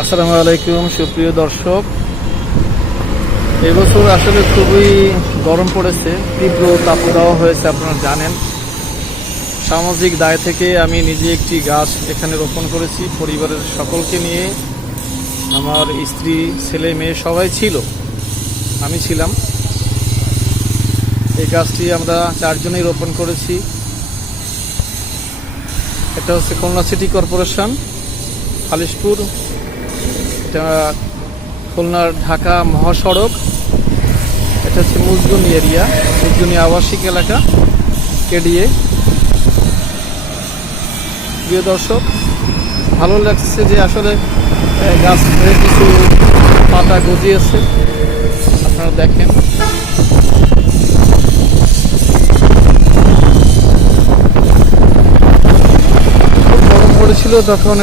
আসসালামু আলাইকুম, সুপ্রিয় দর্শক। এবছর আসলে খুবই গরম পড়েছে, তীব্র তাপদাহ হয়েছে, আপনারা জানেন। সামাজিক দায় থেকে আমি নিজে একটি গাছ এখানে রোপণ করেছি, পরিবারের সকলকে নিয়ে। আমার স্ত্রী, ছেলে, মেয়ে সবাই ছিল, আমি ছিলাম। এই গাছটি আমরা চারজনেই রোপণ করেছি। এটা হচ্ছে খুলনা সিটি কর্পোরেশন, খালিশপুর। এটা খুলনার ঢাকা মহাসড়ক। এটা হচ্ছে মুজগুনি এরিয়া, মুজগুনি আবাসিক এলাকা, কেডিএ। প্রিয় দর্শক, ভালো লাগছে যে আসলে গাছ থেকে কিছু পাতা গজিয়েছে। আপনারা দেখেন। পড়েছিল, তখন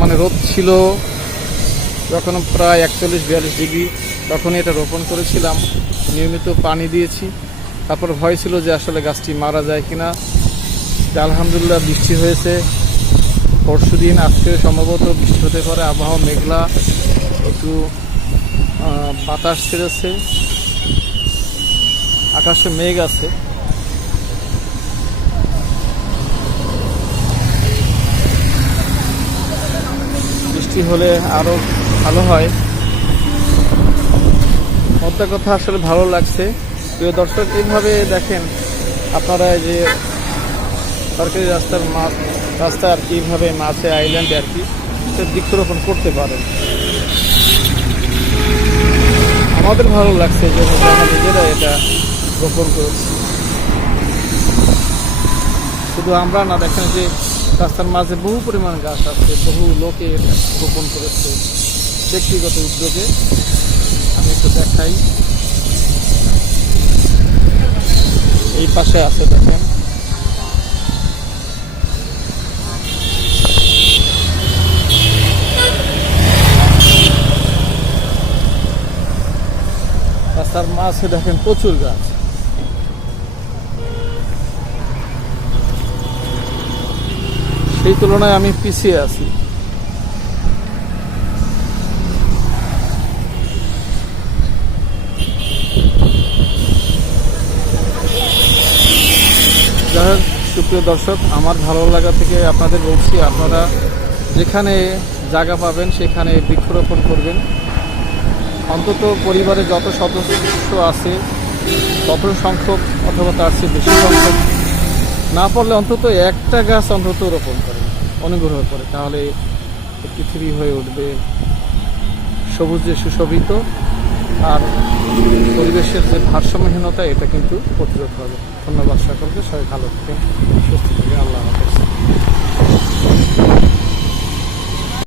মানে রোদ ছিল। যখন প্রায় একচল্লিশ, বিয়াল্লিশ ডিগ্রি তখনই এটা রোপণ করেছিলাম। নিয়মিত পানি দিয়েছি। তারপর ভয় ছিল যে আসলে গাছটি মারা যায় কিনা। আলহামদুলিল্লাহ বৃষ্টি হয়েছে। পরশু দিন আজকে সম্ভবত বৃষ্টি হতে পারে, আবহাওয়া মেঘলা, একটু বাতাস ছেড়েছে। আকাশে মেঘ আছে। বৃষ্টি হলে আরও ভালো হয়। মোদ্দা কথা আসলে ভালো লাগছে। প্রিয় দর্শক, এইভাবে দেখেন আপনারা যে সরকারি রাস্তার মাছ, রাস্তা আর কি, এইভাবে মাছে আইল্যান্ডে আর কি বৃক্ষরোপণ করতে পারেন। আমাদের ভালো লাগছে যে আমরা নিজেরা এটা রোপণ করেছি। শুধু আমরা না, দেখেন যে রাস্তার মাঝে বহু পরিমাণ গাছ আছে, বহু লোকে রোপণ করেছে। ব্যক্তিগত উদ্যোগে আমি একটু দেখাই। এই পাশে আছে দেখেন। রাস্তার মাঝে দেখেন প্রচুর গাছ। সেই তুলনায় আমি পিছিয়ে আছি। যাই হোক, সুপ্রিয় দর্শক আমার ভালো লাগা থেকে আপনাদের বলছি আপনারা যেখানে জায়গা পাবেন সেখানে বৃক্ষরোপণ করবেন। অন্তত পরিবারে যত সদস্য আছে তত সংখ্যক অথবা তার চেয়ে বেশি সংখ্যক। না পারলে অন্তত একটা গাছ অন্তত রোপণ করে অনুগ্রহ করে। তাহলে পৃথিবী হয়ে উঠবে সবুজে সুশোভিত আর পরিবেশের যে ভারসাম্যহীনতা, এটা কিন্তু প্রতিরোধ হবে ধন্যবাদ সকলকে, সবাই ভালো থেকে সুস্থ থেকে আল্লাহ হাফেজ।